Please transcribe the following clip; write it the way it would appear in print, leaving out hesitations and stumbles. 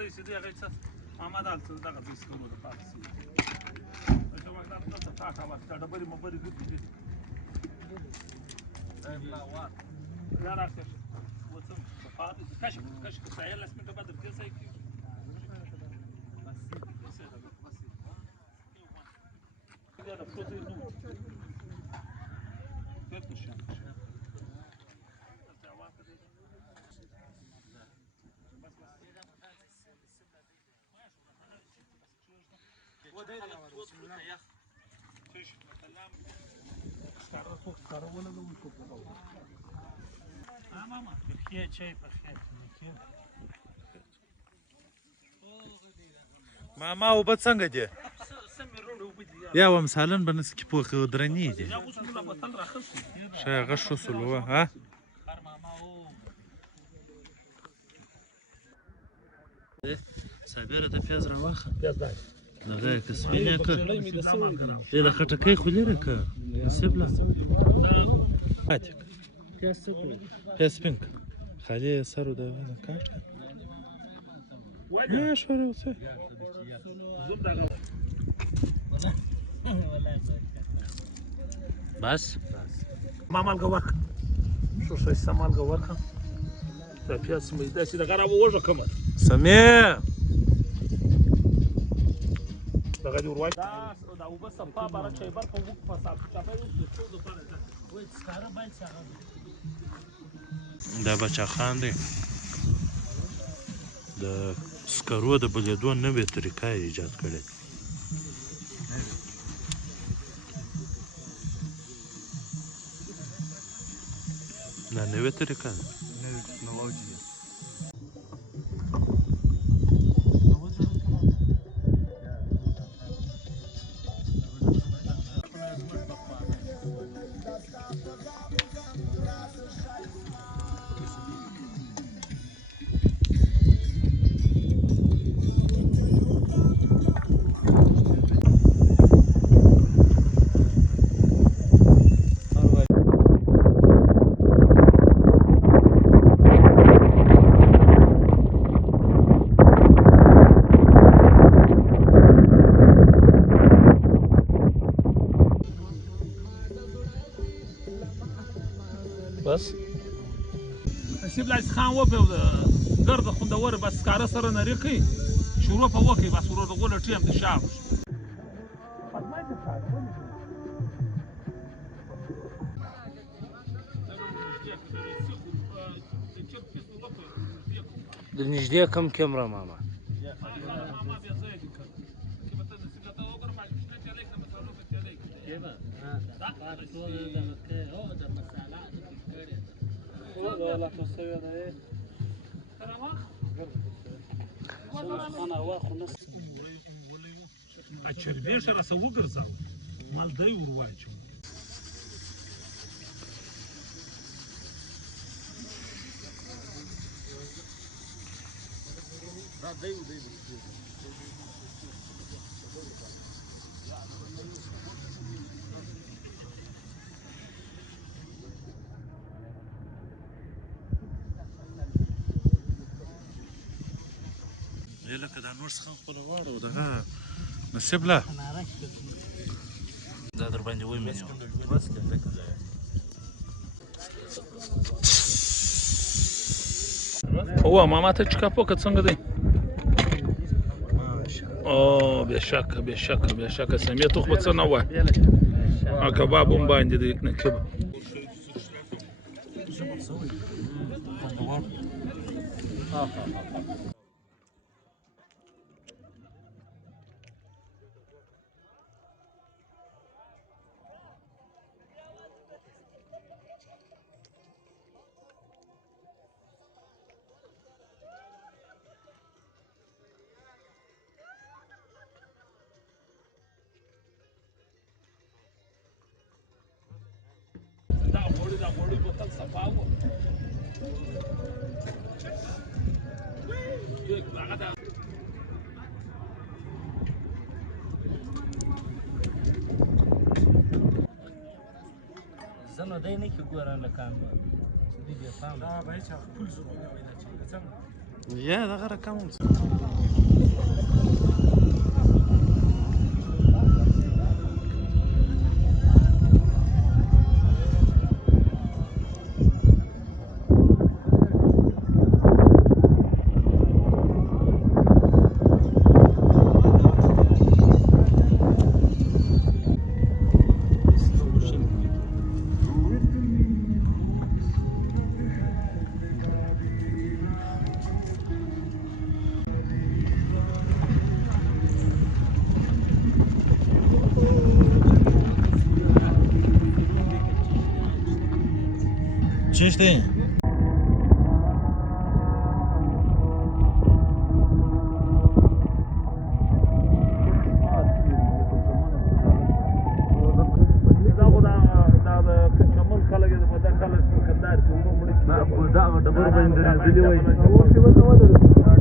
ځای چې دی هغه څه محمد هلته دغه د سکرو دپاره سي چې وخت دلته ټاټه واخېسته ډبرې مبرې ګوتې دي یا راکړه وڅم کشف سایه لس منټه بعد درته ځای کېږي ده بصوت يدور كيف الشمس ماما اوبه څنګه دي؟ یا و مثلا بنس کې پوخ درنی دي شای غشو سلوه ها صابره د پیاز راواخه پیاز دای دغه کسبینه که د خټکۍ خو لري که نصیب له پاتې پیاز سپینک خالي سرو د کاټ نه شوره اوسه بس ما مالګه ورکړه څو ښایسته مالګه ورکړه دا پیاز مې داسې دغه راووږه کمه سمې دغه دې ور وایي دا اوبه صفا باره چایبر په موږ په صاف چاپی د څو دپاره وایي سکاره باید دا بچه خان دی د سکرو د بلېدو نوې طریقه یې ایجاد کړې دا نوې طریقه ده بس نصیب لاس خان وپیو ګرده خوندوره بس سکاره سره نري کوي شروع په وکړي بس ورو د غوله ټیم د شا د نږدې کم کیمره ماما چربې سره څه وګرځاوه مالدی ور واچوه لکه دا نور څخه خپله واړه دغه نصیب له دا در باندې ومینځم هو ماما ته چکاپوکه څنګه دی او بېشکه بېشکه بېشکه سمیه تو خو به څه نه وایه کباب هم باندې دی کباب دا غوړي بوتل صفا و زه نو دی نه کې ګورم لکه دی بیا پام دا به هېچا خپل زړونه پیدا چې څنګه یا دغه رقم ce știi? دا ډبر باندې درېدلی وای